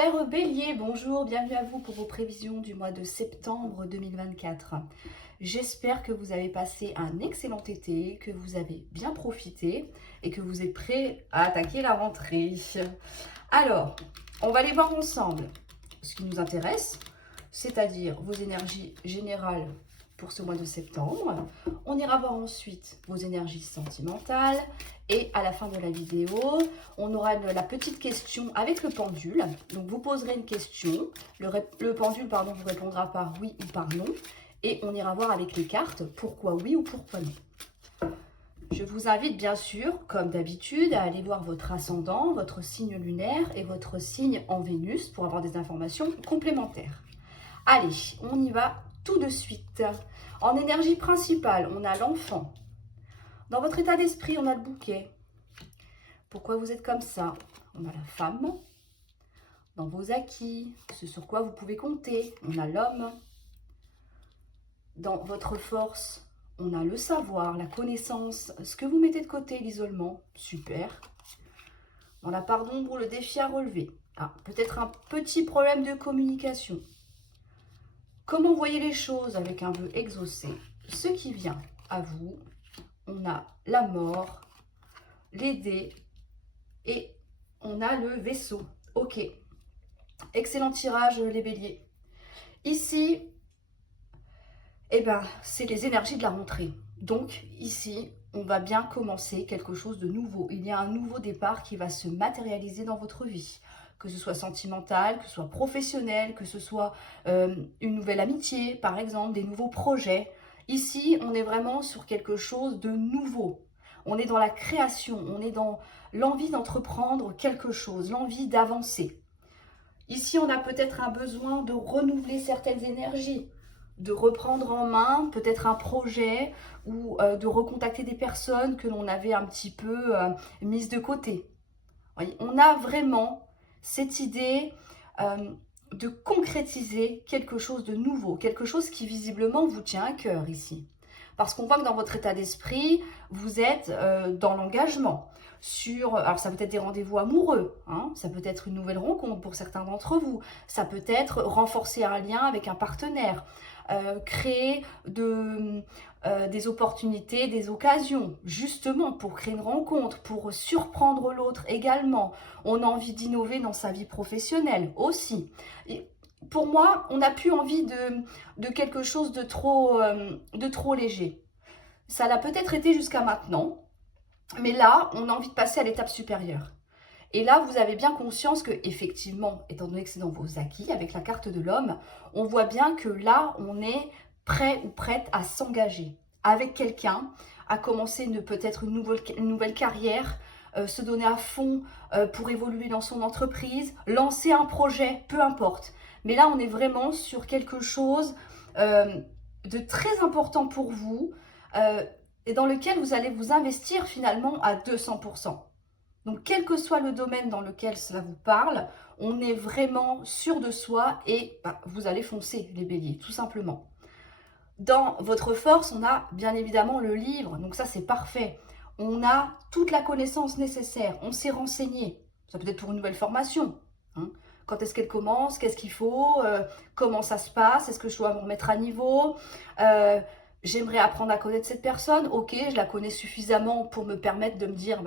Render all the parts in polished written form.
Chers béliers, bonjour, bienvenue à vous pour vos prévisions du mois de septembre 2024. J'espère que vous avez passé un excellent été, que vous avez bien profité et que vous êtes prêts à attaquer la rentrée. Alors, on va aller voir ensemble ce qui nous intéresse, c'est-à-dire vos énergies générales pour ce mois de septembre. On ira voir ensuite vos énergies sentimentales et à la fin de la vidéo, on aura la petite question avec le pendule. Donc vous poserez une question, le pendule vous répondra par oui ou par non et on ira voir avec les cartes pourquoi oui ou pourquoi non. Je vous invite bien sûr, comme d'habitude, à aller voir votre ascendant, votre signe lunaire et votre signe en Vénus pour avoir des informations complémentaires. Allez, on y va tout de suite. En énergie principale, on a l'enfant. Dans votre état d'esprit, on a le bouquet. Pourquoi vous êtes comme ça? On a la femme. Dans vos acquis, ce sur quoi vous pouvez compter, on a l'homme. Dans votre force, on a le savoir, la connaissance, ce que vous mettez de côté, l'isolement. Super. Dans la part d'ombre, le défi à relever. Ah, peut-être un petit problème de communication. Comment voyez les choses avec un vœu exaucé? Ce qui vient à vous, on a la mort, les dés et on a le vaisseau. Ok, excellent tirage les béliers. Ici, c'est les énergies de la rentrée. Donc ici, on va bien commencer quelque chose de nouveau. Il y a un nouveau départ qui va se matérialiser dans votre vie. Que ce soit sentimental, que ce soit professionnel, que ce soit une nouvelle amitié, par exemple, des nouveaux projets. Ici, on est vraiment sur quelque chose de nouveau. On est dans la création, on est dans l'envie d'entreprendre quelque chose, l'envie d'avancer. Ici, on a peut-être un besoin de renouveler certaines énergies, de reprendre en main peut-être un projet ou de recontacter des personnes que l'on avait un petit peu mises de côté. Voyez, on a vraiment cette idée de concrétiser quelque chose de nouveau, quelque chose qui visiblement vous tient à cœur ici. Parce qu'on voit que dans votre état d'esprit, vous êtes dans l'engagement. Alors ça peut être des rendez-vous amoureux, hein, ça peut être une nouvelle rencontre pour certains d'entre vous, ça peut être renforcer un lien avec un partenaire, créer des opportunités, des occasions, justement pour créer une rencontre, pour surprendre l'autre également. On a envie d'innover dans sa vie professionnelle aussi. Et pour moi, on n'a plus envie de quelque chose de trop léger. Ça l'a peut-être été jusqu'à maintenant, mais là, on a envie de passer à l'étape supérieure. Et là, vous avez bien conscience que, effectivement, étant donné que c'est dans vos acquis, avec la carte de l'homme, on voit bien que là, on est prêt ou prête à s'engager avec quelqu'un, à commencer peut-être une nouvelle carrière, se donner à fond pour évoluer dans son entreprise, lancer un projet, peu importe. Mais là, on est vraiment sur quelque chose de très important pour vous et dans lequel vous allez vous investir finalement à 200%. Donc, quel que soit le domaine dans lequel cela vous parle, on est vraiment sûr de soi et vous allez foncer, les béliers, tout simplement. Dans votre force, on a bien évidemment le livre, donc ça c'est parfait. On a toute la connaissance nécessaire, on s'est renseigné. Ça peut être pour une nouvelle formation. Hein. Quand est-ce qu'elle commence? Qu'est-ce qu'il faut? Comment ça se passe? Est-ce que je dois me remettre à niveau? J'aimerais apprendre à connaître cette personne. Ok, je la connais suffisamment pour me permettre de me dire,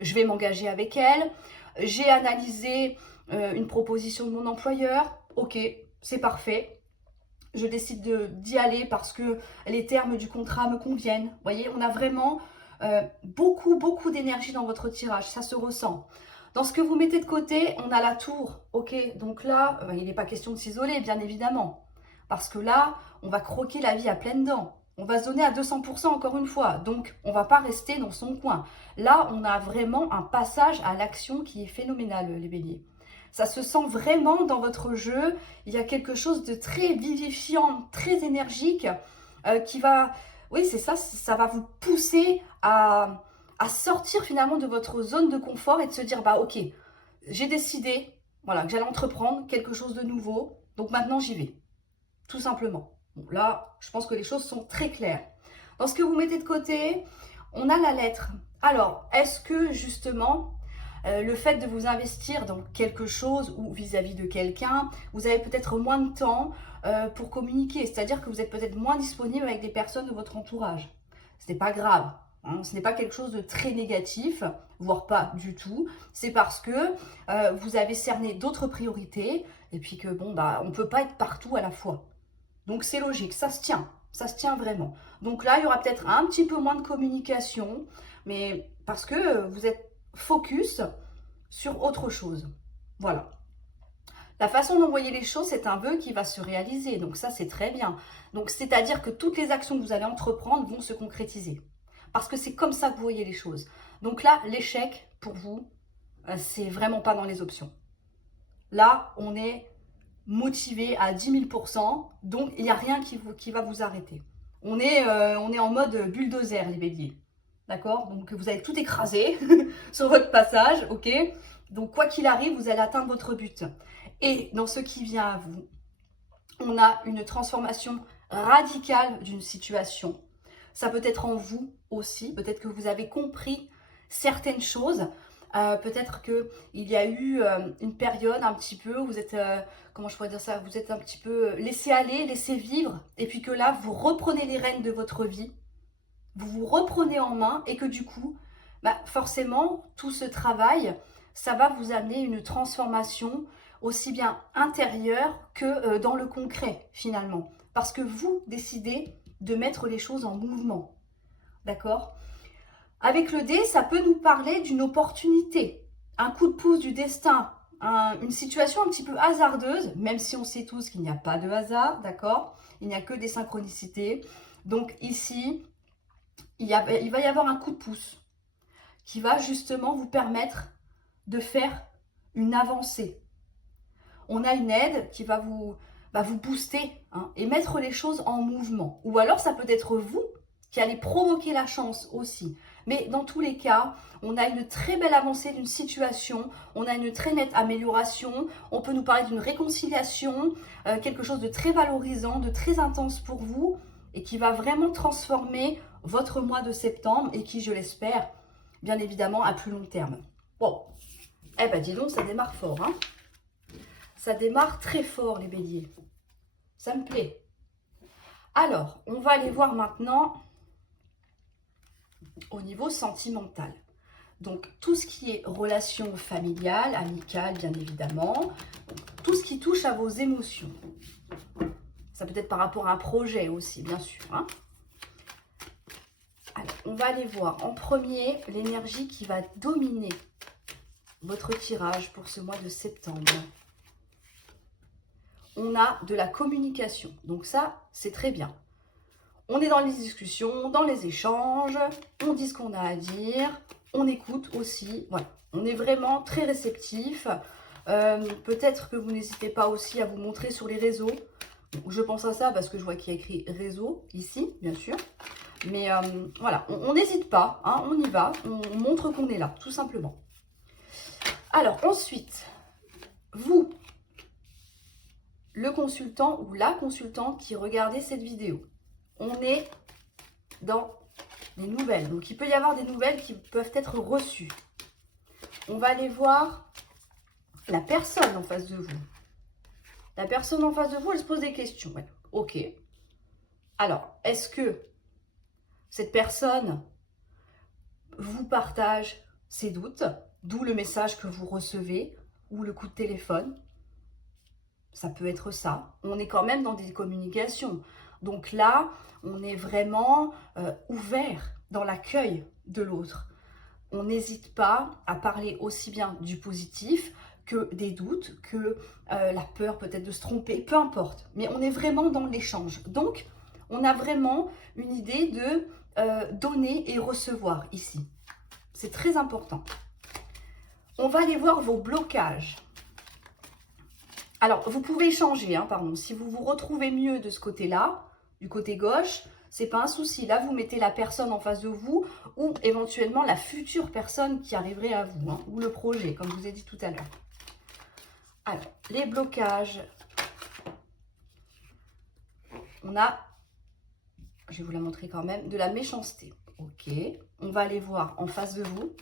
je vais m'engager avec elle. J'ai analysé une proposition de mon employeur. Ok, c'est parfait. Je décide d'y aller parce que les termes du contrat me conviennent. Vous voyez, on a vraiment beaucoup d'énergie dans votre tirage. Ça se ressent. Dans ce que vous mettez de côté, on a la tour. Ok, donc là, il n'est pas question de s'isoler, bien évidemment. Parce que là, on va croquer la vie à pleines dents. On va se donner à 200% encore une fois. Donc, on ne va pas rester dans son coin. Là, on a vraiment un passage à l'action qui est phénoménal, les béliers. Ça se sent vraiment dans votre jeu. Il y a quelque chose de très vivifiant, très énergique qui va... Oui, c'est ça, ça va vous pousser à sortir finalement de votre zone de confort et de se dire, ok, j'ai décidé voilà, que j'allais entreprendre quelque chose de nouveau. Donc maintenant, j'y vais. Tout simplement. Bon, là, je pense que les choses sont très claires. Dans ce que vous mettez de côté, on a la lettre. Alors, est-ce que justement, Le fait de vous investir dans quelque chose ou vis-à-vis de quelqu'un, vous avez peut-être moins de temps pour communiquer. C'est-à-dire que vous êtes peut-être moins disponible avec des personnes de votre entourage. Ce n'est pas grave. Hein, ce n'est pas quelque chose de très négatif, voire pas du tout. C'est parce que vous avez cerné d'autres priorités et puis que bon, bah, on ne peut pas être partout à la fois. Donc c'est logique, ça se tient vraiment. Donc là, il y aura peut-être un petit peu moins de communication, mais parce que vous êtes focus sur autre chose. Voilà. La façon d'envoyer les choses, c'est un vœu qui va se réaliser. Donc ça, c'est très bien. Donc c'est-à-dire que toutes les actions que vous allez entreprendre vont se concrétiser. Parce que c'est comme ça que vous voyez les choses. Donc là, l'échec, pour vous, c'est vraiment pas dans les options. Là, on est motivé à 10 000%, donc il n'y a rien qui va vous arrêter. On est en mode bulldozer, les béliers. D'accord? Donc vous allez tout écraser sur votre passage, ok? Donc quoi qu'il arrive, vous allez atteindre votre but. Et dans ce qui vient à vous, on a une transformation radicale d'une situation. Ça peut être en vous aussi, peut-être que vous avez compris certaines choses. Peut-être qu'il y a eu une période un petit peu où vous êtes, comment je pourrais dire ça, vous êtes un petit peu laissé aller, laissé vivre, et puis que là, vous reprenez les rênes de votre vie, vous vous reprenez en main, et que du coup, bah, forcément, tout ce travail, ça va vous amener une transformation aussi bien intérieure que dans le concret, finalement. Parce que vous décidez de mettre les choses en mouvement, d'accord ? Avec le dé, ça peut nous parler d'une opportunité, un coup de pouce du destin, une situation un petit peu hasardeuse, même si on sait tous qu'il n'y a pas de hasard, d'accord? Il n'y a que des synchronicités. Donc ici, il va y avoir un coup de pouce qui va justement vous permettre de faire une avancée. On a une aide qui va vous booster hein, et mettre les choses en mouvement. Ou alors ça peut être vous qui allez provoquer la chance aussi. Mais dans tous les cas, on a une très belle avancée d'une situation, on a une très nette amélioration, on peut nous parler d'une réconciliation, quelque chose de très valorisant, de très intense pour vous et qui va vraiment transformer votre mois de septembre et qui, je l'espère, bien évidemment, à plus long terme. Bon, eh ben dis donc, ça démarre fort, hein. Ça démarre très fort, les béliers. Ça me plaît. Alors, on va aller voir maintenant au niveau sentimental. Donc, tout ce qui est relations familiales, amicales, bien évidemment. Donc, tout ce qui touche à vos émotions. Ça peut être par rapport à un projet aussi, bien sûr. Hein. Alors, on va aller voir en premier l'énergie qui va dominer votre tirage pour ce mois de septembre. On a de la communication. Donc ça, c'est très bien. On est dans les discussions, dans les échanges, on dit ce qu'on a à dire, on écoute aussi. Voilà, on est vraiment très réceptif. Peut-être que vous n'hésitez pas aussi à vous montrer sur les réseaux. Je pense à ça parce que je vois qu'il y a écrit réseau ici, bien sûr. Mais voilà, on n'hésite pas, hein, on y va, on montre qu'on est là, tout simplement. Alors ensuite, vous, le consultant ou la consultante qui regardez cette vidéo, on est dans les nouvelles. Donc, il peut y avoir des nouvelles qui peuvent être reçues. On va aller voir la personne en face de vous. La personne en face de vous, elle se pose des questions. Ouais. Ok. Alors, est-ce que cette personne vous partage ses doutes, d'où le message que vous recevez ou le coup de téléphone? Ça peut être ça. On est quand même dans des communications. Donc là, on est vraiment ouvert dans l'accueil de l'autre. On n'hésite pas à parler aussi bien du positif que des doutes, que la peur peut-être de se tromper, peu importe. Mais on est vraiment dans l'échange. Donc, on a vraiment une idée de donner et recevoir ici. C'est très important. On va aller voir vos blocages. Alors, vous pouvez changer, hein, pardon. Si vous vous retrouvez mieux de ce côté-là, du côté gauche, c'est pas un souci. Là, vous mettez la personne en face de vous ou éventuellement la future personne qui arriverait à vous, hein, ou le projet, comme je vous ai dit tout à l'heure. Alors, les blocages. On a, je vais vous la montrer quand même, de la méchanceté. Ok, on va aller voir en face de vous.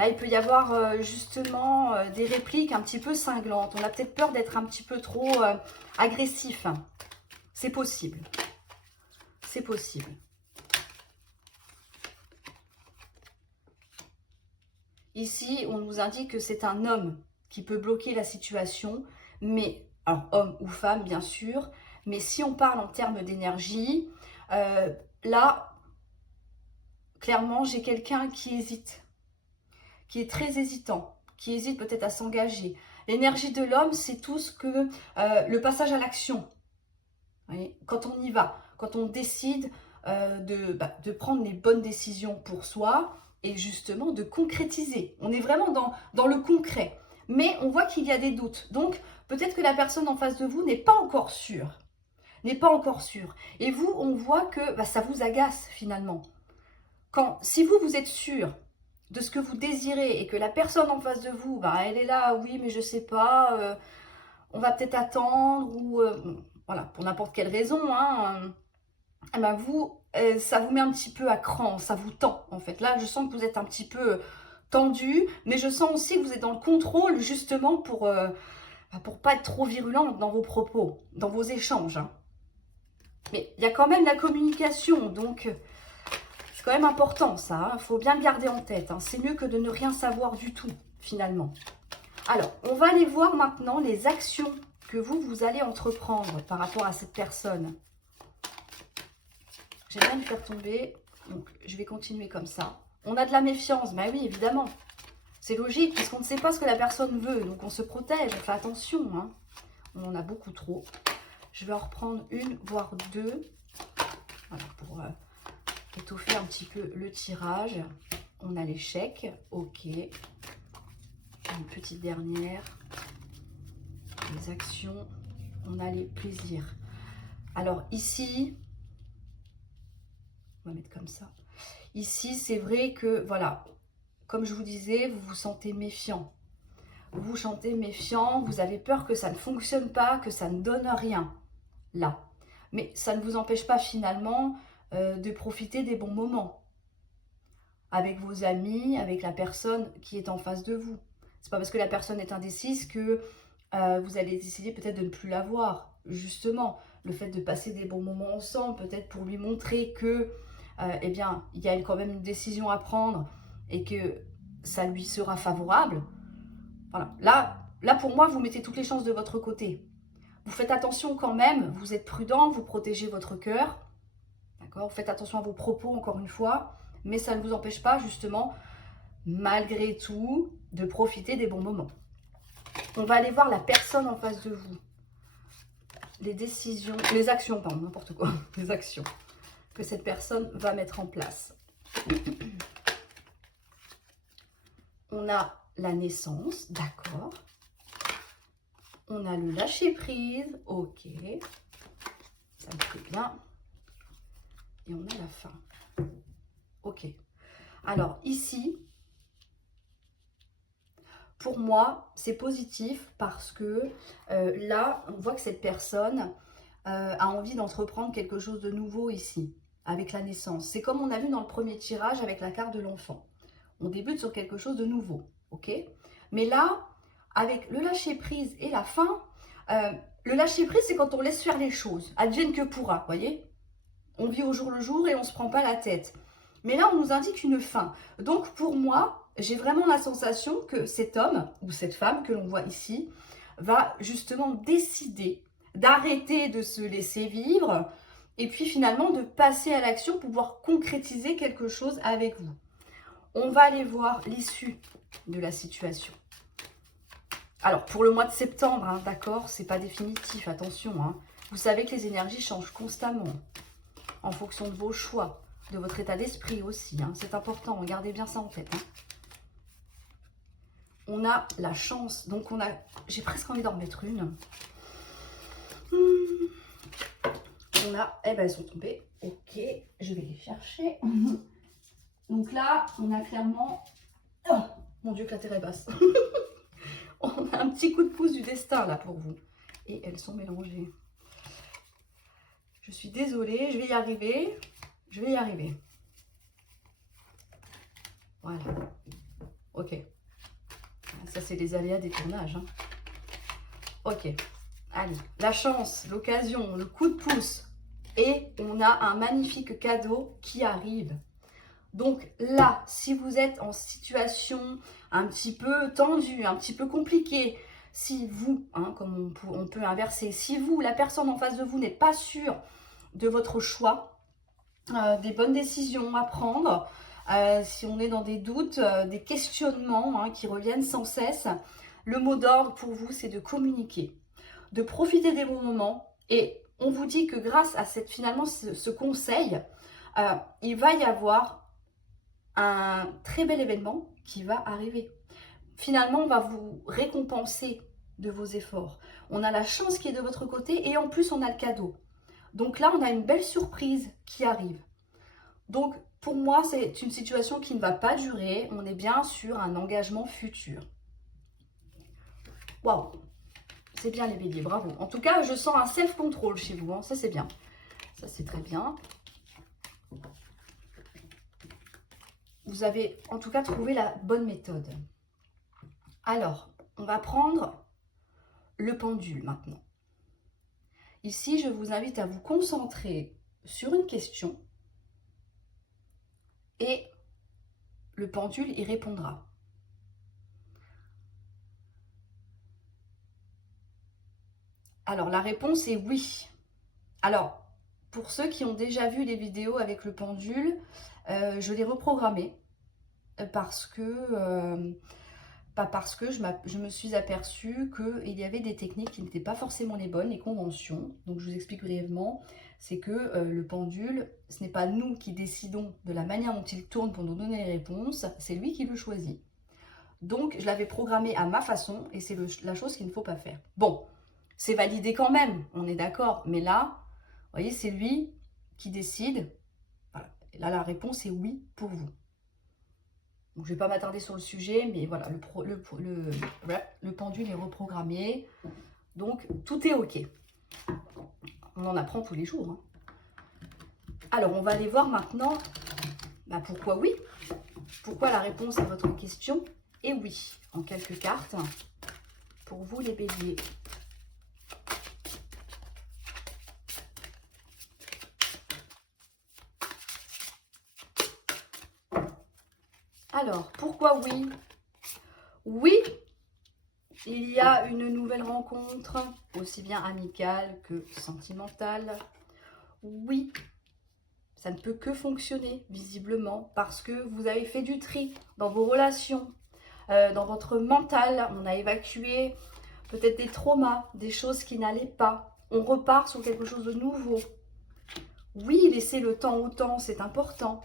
Là, il peut y avoir justement des répliques un petit peu cinglantes. On a peut-être peur d'être un petit peu trop agressif. C'est possible. C'est possible. Ici, on nous indique que c'est un homme qui peut bloquer la situation, mais, alors homme ou femme bien sûr, mais si on parle en termes d'énergie, là, clairement, j'ai quelqu'un qui hésite, qui est très hésitant, qui hésite peut-être à s'engager. L'énergie de l'homme, c'est tout ce que le passage à l'action. Quand on y va, quand on décide de prendre les bonnes décisions pour soi et justement de concrétiser. On est vraiment dans le concret. Mais on voit qu'il y a des doutes. Donc, peut-être que la personne en face de vous n'est pas encore sûre. N'est pas encore sûre. Et vous, on voit que ça vous agace finalement. Si vous êtes sûr de ce que vous désirez et que la personne en face de vous, elle est là, oui, mais je sais pas, on va peut-être attendre ou voilà, pour n'importe quelle raison, hein, vous, ça vous met un petit peu à cran, ça vous tend en fait. Là, je sens que vous êtes un petit peu tendu, mais je sens aussi que vous êtes dans le contrôle justement pour pas être trop virulente dans vos propos, dans vos échanges. Hein. Mais il y a quand même la communication, donc c'est quand même important ça, il faut bien le garder en tête. Hein. C'est mieux que de ne rien savoir du tout, finalement. Alors, on va aller voir maintenant les actions que vous allez entreprendre par rapport à cette personne. J'aime bien le faire tomber, donc je vais continuer comme ça. On a de la méfiance, bah oui, évidemment. C'est logique, puisqu'on ne sait pas ce que la personne veut, donc on se protège, on fait attention. Hein. On en a beaucoup trop. Je vais en reprendre une, voire deux, voilà, pour étoffer un petit peu le tirage. On a l'échec, ok. Une petite dernière. Les actions, on a les plaisirs. Alors ici, on va mettre comme ça. Ici, c'est vrai que, voilà, comme je vous disais, vous vous sentez méfiant. Vous vous sentez méfiant, vous avez peur que ça ne fonctionne pas, que ça ne donne rien, là. Mais ça ne vous empêche pas finalement de profiter des bons moments. Avec vos amis, avec la personne qui est en face de vous. C'est pas parce que la personne est indécise que vous allez décider peut-être de ne plus la voir. Justement, le fait de passer des bons moments ensemble, peut-être pour lui montrer que, eh bien, il y a quand même une décision à prendre et que ça lui sera favorable. Voilà. Là, pour moi, vous mettez toutes les chances de votre côté. Vous faites attention quand même, vous êtes prudent, vous protégez votre cœur. D'accord ? Vous faites attention à vos propos, encore une fois. Mais ça ne vous empêche pas, justement, malgré tout, de profiter des bons moments. On va aller voir la personne en face de vous. Les décisions, les actions, pardon, n'importe quoi. Les actions que cette personne va mettre en place. On a la naissance, d'accord. On a le lâcher prise, ok. Ça me fait bien. Et on a la fin. Ok. Alors ici, pour moi, c'est positif parce que là, on voit que cette personne a envie d'entreprendre quelque chose de nouveau ici, avec la naissance. C'est comme on a vu dans le premier tirage avec la carte de l'enfant. On débute sur quelque chose de nouveau, ok? Mais là, avec le lâcher-prise et la fin, le lâcher-prise, c'est quand on laisse faire les choses. Advienne que pourra, voyez? On vit au jour le jour et on ne se prend pas la tête. Mais là, on nous indique une fin. Donc, pour moi, j'ai vraiment la sensation que cet homme ou cette femme que l'on voit ici va justement décider d'arrêter de se laisser vivre et puis finalement de passer à l'action pour pouvoir concrétiser quelque chose avec vous. On va aller voir l'issue de la situation. Alors, pour le mois de septembre, hein, d'accord, c'est pas définitif, attention. Hein. Vous savez que les énergies changent constamment en fonction de vos choix, de votre état d'esprit aussi. Hein. C'est important, gardez bien ça en tête. Hein. On a la chance, donc j'ai presque envie d'en remettre une. On a, elles sont tombées. Ok, je vais les chercher. Donc là, on a clairement... Oh, mon Dieu, que la terre est basse. On a un petit coup de pouce du destin là pour vous. Et elles sont mélangées. Je suis désolée, je vais y arriver. Je vais y arriver. Voilà. Ok. Ça, c'est les aléas des tournages. Hein. Ok. Allez, la chance, l'occasion, le coup de pouce. Et on a un magnifique cadeau qui arrive. Donc là, si vous êtes en situation un petit peu tendue, un petit peu compliquée, si vous, hein, comme on peut inverser, si vous, la personne en face de vous n'est pas sûre de votre choix, des bonnes décisions à prendre, si on est dans des doutes, des questionnements hein, qui reviennent sans cesse, le mot d'ordre pour vous, c'est de communiquer, de profiter des bons moments. Et on vous dit que grâce à finalement ce conseil, il va y avoir un très bel événement qui va arriver. Finalement, on va vous récompenser de vos efforts. On a la chance qui est de votre côté et en plus, on a le cadeau. Donc là, on a une belle surprise qui arrive. Donc, pour moi, c'est une situation qui ne va pas durer. On est bien sur un engagement futur. Waouh! C'est bien les béliers, bravo. En tout cas, je sens un self-control chez vous. Hein. Ça, c'est bien. Ça, c'est très bien. Vous avez en tout cas trouvé la bonne méthode. Alors, on va prendre le pendule maintenant. Ici, je vous invite à vous concentrer sur une question et le pendule y répondra. Alors, la réponse est oui. Alors, pour ceux qui ont déjà vu les vidéos avec le pendule, je l'ai reprogrammé parce que je me suis aperçue qu'il y avait des techniques qui n'étaient pas forcément les bonnes, les conventions. Donc je vous explique brièvement, c'est que le pendule, ce n'est pas nous qui décidons de la manière dont il tourne pour nous donner les réponses, c'est lui qui le choisit. Donc je l'avais programmé à ma façon et c'est la chose qu'il ne faut pas faire. Bon, c'est validé quand même, on est d'accord, mais là, vous voyez, c'est lui qui décide. Voilà. Et là, la réponse est oui pour vous. Donc, je ne vais pas m'attarder sur le sujet, mais voilà, le pendule est reprogrammé. Donc, tout est OK. On en apprend tous les jours. Hein. Alors, on va aller voir maintenant pourquoi oui. Pourquoi la réponse à votre question est oui. En quelques cartes, pour vous les béliers. Alors, pourquoi oui? Oui, il y a une nouvelle rencontre, aussi bien amicale que sentimentale. Oui, ça ne peut que fonctionner, visiblement, parce que vous avez fait du tri dans vos relations, dans votre mental. On a évacué peut-être des traumas, des choses qui n'allaient pas. On repart sur quelque chose de nouveau. Oui, laissez le temps au temps, c'est important.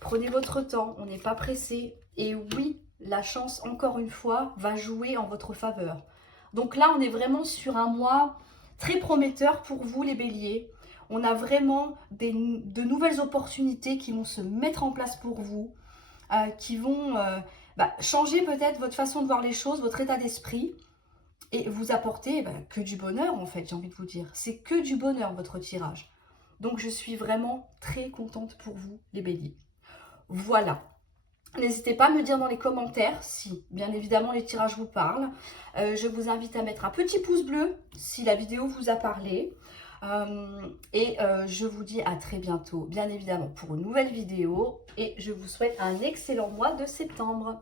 Prenez votre temps, on n'est pas pressé. Et oui, la chance, encore une fois, va jouer en votre faveur. Donc là, on est vraiment sur un mois très prometteur pour vous, les béliers. On a vraiment de nouvelles opportunités qui vont se mettre en place pour vous, qui vont changer peut-être votre façon de voir les choses, votre état d'esprit, et vous apporter que du bonheur, en fait, j'ai envie de vous dire. C'est que du bonheur, votre tirage. Donc, je suis vraiment très contente pour vous, les béliers. Voilà. N'hésitez pas à me dire dans les commentaires si, bien évidemment, les tirages vous parlent. Je vous invite à mettre un petit pouce bleu si la vidéo vous a parlé. Je vous dis à très bientôt, bien évidemment, pour une nouvelle vidéo. Et je vous souhaite un excellent mois de septembre.